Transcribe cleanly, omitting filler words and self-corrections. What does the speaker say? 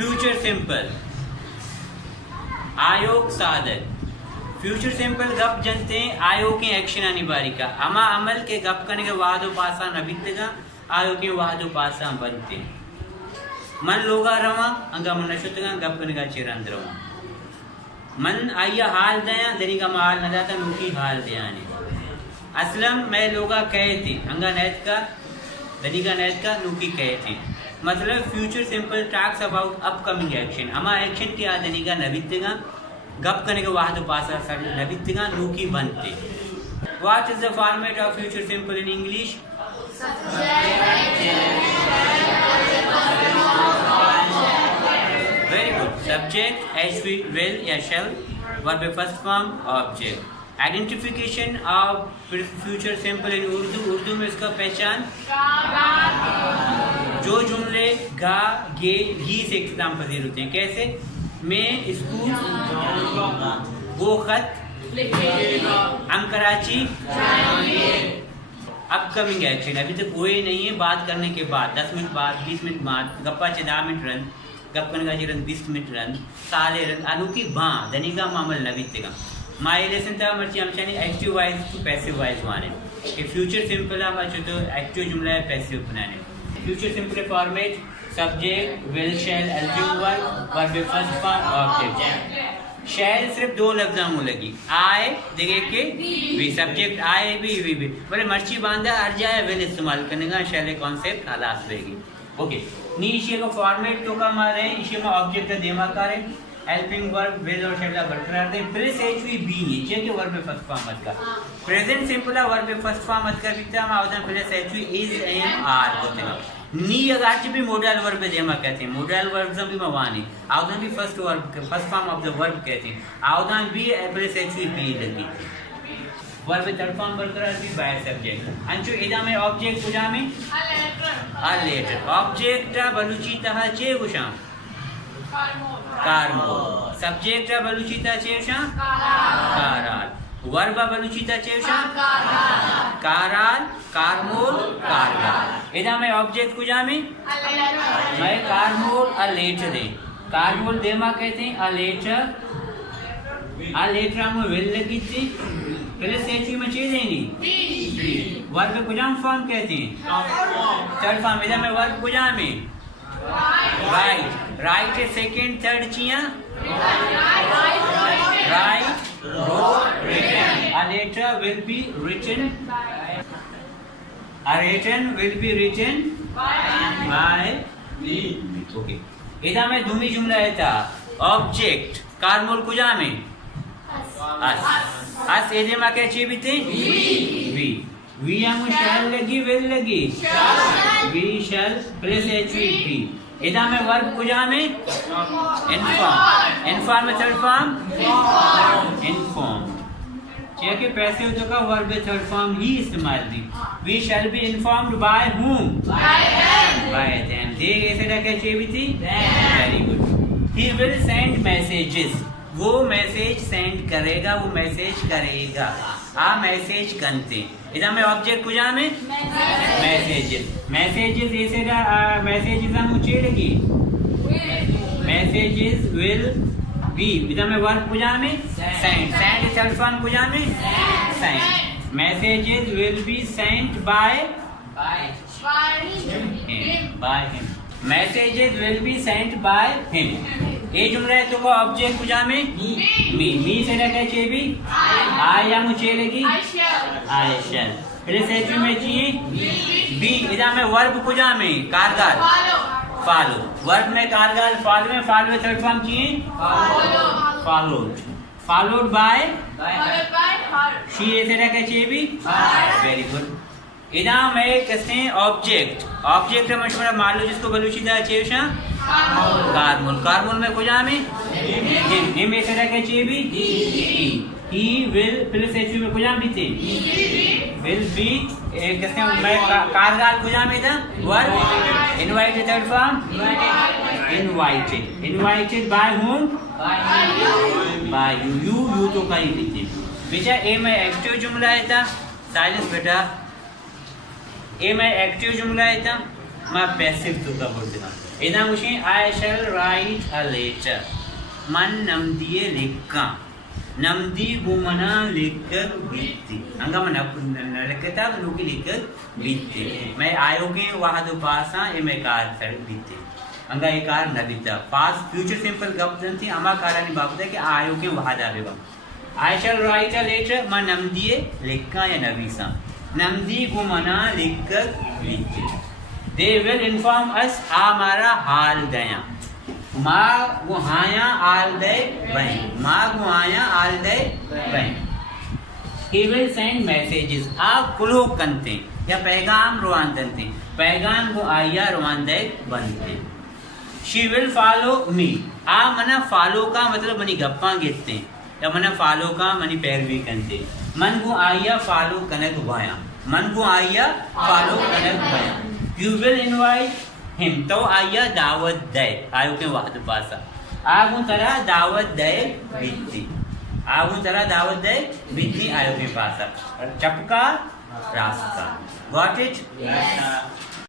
Future simple आयोग साधन future simple गप जनते आयोग के एक्शन आनी बारी का अमा अमल के गप करने के वादो पासा नबितगा आयोग के वादो पासा बनते मन लोगा रवा अंगा मनशुतगा गप करने का चिरंद रवा मन आया हाल दया दनी का माल न जाता नूकी हाल दया ने असलम मैं लोगा कहती अंगा नैत का दनी का नैत का नूकी कहती मतलब future simple talks about upcoming action अमा एक्शन की आदनी का नबितगा गप करने के वाद पासा सर नबितगा नूकी बनते what is the format of future simple in English very good subject as will या shall verb first form object identification of future simple in Urdu में इसका पहचान जो जुमले गा गे ही से इख्तिताम पजीर होते हैं कैसे मैं स्कूल वो खत हम कराची अपकमिंग एक्शन अभी तक हुए नहीं है बात करने के बाद 10 मिनट बाद 20 मिनट बाद गप्पा 10 मिनट रन गप करने का रन 20 मिनट रन साले रन अनुकी बाँ दनिका मामल नबितगा माय लेसन था मर्ची हमचानी active wise to passive wise वाने कि फ्यूचर सिंपल है मर्ची तो एक्टिव जुमला है पैसिव बनाने future simple format subject will shall एल्जिम verb first form object shall सिर्फ दो लफ्ज़ों में लगी आए देखे के भी सब्जेक्ट आए भी बोले मर्ची बांधा हर जाए विल इस्तेमाल करने का शैल कॉन्सेप्ट हालात रहेगी ओके नी इशे का फॉर्मेट तो का मारे इशे में ऑब्जेक्ट का देमा करे हेल्पिंग वर्ब विल और शैल बरकरार they press H V B नीचे के वर्ब फर्स्ट फॉर्म मत का present simple verb first form मत का बीता माउदन press H V is am are होते हैं नी अगाची भी मॉडल वर्ब देमा कहते हैं मॉडल वर्ब भी मवानी आउदन भी first form of the verb कहते हैं आउदन भी प्रेस एच वी बी लगी वर्ब थर्ड फॉर्म बरकरार भी बाय सब्जेक्ट अंचो इदा में ऑब्जेक्ट कुजा में आ लेटर ऑब्जेक्ट बलूची तहा चे गुशा कारमो सब्जेक्ट बलूची ता चे गुशा काराल वर्ब बलूची ता चे गुशा काराल कारमोल कारगाल इदा में ऑब्जेक्ट कुजा में मैं कारमोल अ लेटर दे कारमोल देमा कहते हैं अ लेटर में विल लगी थी पहले सेचुई में चीज है नहीं वर्ब कुजाम फॉर्म कहते हैं थर्ड फॉर्म इधर में वर्ब कुजा में राइट है second third chia right a letter will be written by me okay इधर में दूसरी जुमला है था ऑब्जेक्ट कारमोल कुजा में अस एजे में क्या चीज भी थी वी हम शैल लगी विल लगी we shall plus H V B इधर में वर्ब कुजा में इनफॉर्म में थर्ड फॉर्म इनफॉर्म चाहिए पैसे हो तो का वर्ब थर्ड फॉर्म ही इस्तेमाल the we shall be informed by whom by them they ऐसे क्या चाहिए भी थी very good he will send messages वो मैसेज सेंड करेगा वो मैसेज करेगा आ मैसेज करते इधर में ऑब्जेक्ट कुजा में मैसेजेस ऐसे मैसेजेस हम उचेलेगी मैसेजेस विल बी इधर में वर्ब कुजा में सेंड थर्ड फॉर्म कुजा में send messages will be sent by him messages will be sent by him ये जुमला है तो वो ऑब्जेक्ट कुजा में मी से रखे चे भी आई या मुझे लगी आई शैल फिर से में चाहिए बी इधर में वर्ब कुजा में कारगार फॉलो वर्ब में कारगार फॉलो में थर्ड फॉर्म चाहिए फॉलोड बाय शी ऐसे रखे चे भी वेरी गुड इधर में कहते हैं ऑब्जेक्ट मशवरा मान लो जिसको बलूची दा चेशा कारमोल में कुजा में हिम ऐसे रखे चाहिए भी ही विल प्लस एच में कुजा भी थे विल बी कहते हैं मैं कारगाल कुजा में था verb invited third form invited by whom by you तो का ही लिखते बेटा ए में एक्टिव जुमला है था साइलेंस बेटा ए में एक्टिव जुमला है था मैं पैसिव तो का बोल देना इधर मुझे I shall write a letter. मन नमदिये लिखा नमदी गुमना लेकर बीती अंगा मन लिखता लुकी लेकर बीते मैं आयो के वहां तो पासा ए मैं कार सर बीते अंगा ए कार नबीता पास फ्यूचर सिंपल गप्पन थी अमा कारानी बाबत है कि आयो के वहां जावेगा I shall write a letter मन नमदिये लिखा या नबीसा नमदी गुमना लेकर बीते They will inform us हमारा हाल दया माँ गुहाया आल दे बहन माँ गुहाया आल दे बहन He will send messages आप कुलो कंते या पैगाम रुआन दंते पैगाम को आया रुआन दे बनते She will follow me आ मना फॉलो का मतलब मनी गप्पा गिरते या मना फॉलो का मनी पैरवी करते मन को आया फॉलो कनक भाया मन को आया follow Kanak Bhaya You will invite him तो आया दावत दे आयो के वक्त पासा आगु तरह दावत दे बीती आगु तरह दावत दे बीती आयो के पासा चपका रास्ता Got it? Yes.